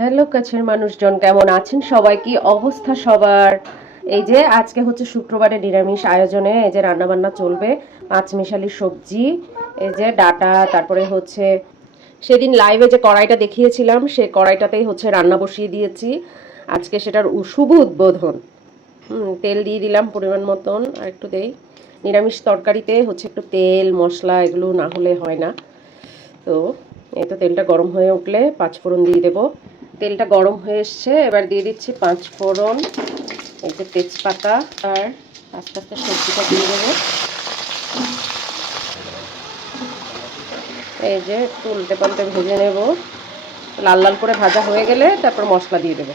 Hello, কাছের মানুষজন, কেমন আছেন সবাই? কি অবস্থা সবার? এই যে আজকে হচ্ছে শুক্রবারে নিরামিষ আয়োজনে এই যে রান্নাবান্না চলবে, পাঁচ পাঁচমিশালি সবজি, এই যে ডাটা, তারপরে হচ্ছে সেদিন লাইভে যে কড়াইটা দেখিয়েছিলাম, সে কড়াইটাতেই হচ্ছে রান্না বসিয়ে দিয়েছি। আজকে সেটার শুভ উদ্বোধন। তেল দিয়ে দিলাম পরিমাণ মতন, আর একটু দেই। নিরামিষ তরকারিতে হচ্ছে একটু তেল, মশলা, এগুলো না হলে হয় না। তো, এই তো তেলটা গরম হয়ে উঠলে পাঁচ ফোড়ন দিয়ে দেবো। তেলটা গরম হয়ে এসছে, এবার দিয়ে দিচ্ছি পাঁচ ফোড়ন, এই যে তেজপাতা, আর আস্তে আস্তে সবজিটা দিয়ে দেবো। এই যে একটু উল্টে পাল্টে ভেজে নেব। লাল লাল করে ভাজা হয়ে গেলে তারপর মশলা দিয়ে দেবো।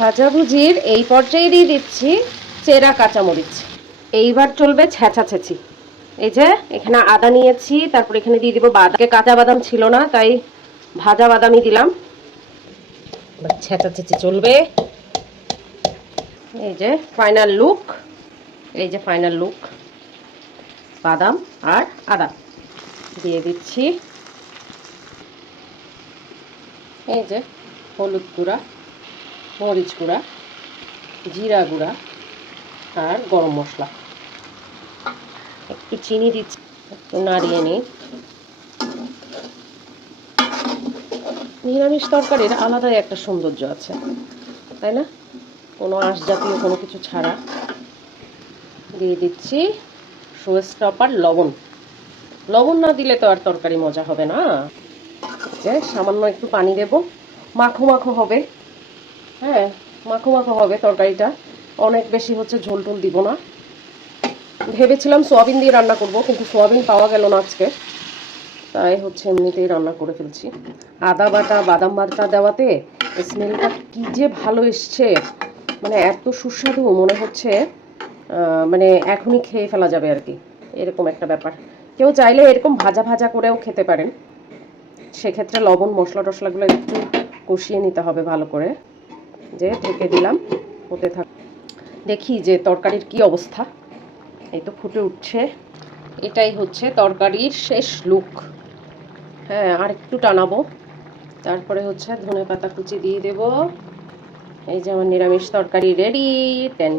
ভাজাভুজির এই পর্যায়ে দিয়ে দিচ্ছি চেরা কাঁচামরিচ। এইবার চলবে ছেঁচা ছেঁচি এই যে এখানে আদা নিয়েছি, তারপর এখানে দিয়ে দিব বাদামকে কাঁচা বাদাম ছিল না, তাই ভাজা বাদামই দিলাম। ছেঁচা ছেঁচি চলবে। এই যে ফাইনাল লুক এই যে ফাইনাল লুক বাদাম আর আদা দিয়ে দিচ্ছি। এই যে হলুদ গুঁড়া মরিচ গুঁড়া জিরা গুঁড়া আর গরম মশলা। একটু চিনি দিচ্ছি একটু নাড়িয়ে নিই। নিরামিষ তরকারির আলাদাই একটা সৌন্দর্য আছে, তাই না? কোনো আঁশ জাতীয় কোনো কিছু ছাড়া। দিয়ে দিচ্ছি শো স্টপার লবণ। লবণ না দিলে তো আর তরকারি মজা হবে না। যে সামান্য একটু পানি দেব। মাখো মাখো হবে। হ্যাঁ মাখো মাখো হবে তরকারিটা। অনেক বেশি হচ্ছে ঝোল টোল দিব না। ভেবেছিলাম সোয়াবিন দিয়ে রান্না করব, কিন্তু সোয়াবিন পাওয়া গেল না আজকে। তাই হচ্ছে এমনিতেই রান্না করে ফেলছি। আদা বাটা, বাদাম বাটা দেওয়াতে স্মেলটা কী যে ভালো এসছে। মানে এত সুস্বাদু মনে হচ্ছে মানে এখনই খেয়ে ফেলা যাবে আর কি। এরকম একটা ব্যাপার। কেউ চাইলে এরকম ভাজা ভাজা করেও খেতে পারেন। সেক্ষেত্রে লবণ, মশলা টশলাগুলো একটু কষিয়ে নিতে হবে ভালো করে। যে ঢেকে দিলাম, হতে থাক। দেখি যে তরকারির কি অবস্থা। এই তো ফুটে উঠছে। এটাই হচ্ছে তরকারির শেষ লুক হ্যাঁ আর একটু টানাবো। তারপরে হচ্ছে ধনে পাতা কুচি দিয়ে দেব। এই যে আমার নিরামিষ তরকারি রেডি টেন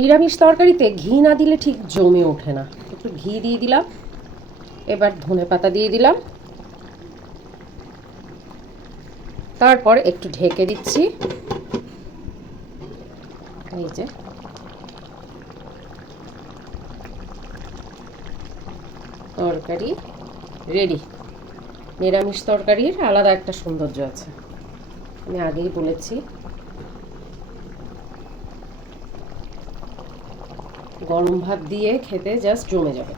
নিরামিষ তরকারিতে ঘি না দিলে ঠিক জমে ওঠে না। একটু ঘি দিয়ে দিলাম। এবার ধনে পাতা দিয়ে দিলাম। তারপর একটু ঢেকে দিচ্ছি। এই যে। তরকারি রেডি। নিরামিষ তরকারির আলাদা একটা সৌন্দর্য আছে। আমি আগেই বলেছি। গরম ভাত দিয়ে খেতে জাস্ট জমে যাবে।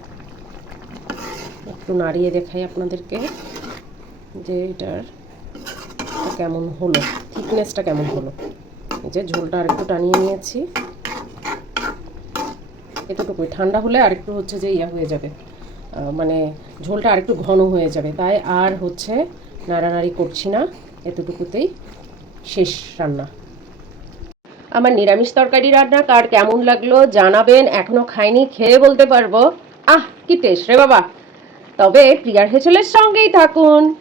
একটু নাড়িয়ে দেখাই আপনাদেরকে যে এটার কেমন হলো? থিকনেসটা কেমন হলো? এই যে ঝোলটা আরেকটু টানিয়ে নিয়েছি। এতটুকুই। ঠান্ডা হলে আরেকটু হচ্ছে যে ইয়া হয়ে যাবে। মানে ঝোলটা আরেকটু ঘন হয়ে যাবে। তাই আর হচ্ছে নাড়ানাড়ি করছি না। এতটুকুতেই শেষ রান্না। আমার নিরামিষ তরকারি রান্না কার কেমন লাগল জানাবেন। এখনও খাইনি, খেয়ে বলতে পারব। আহ, কি টেস্ট রে বাবা। তবে প্রিয়ার হেচলের সঙ্গেই থাকুন।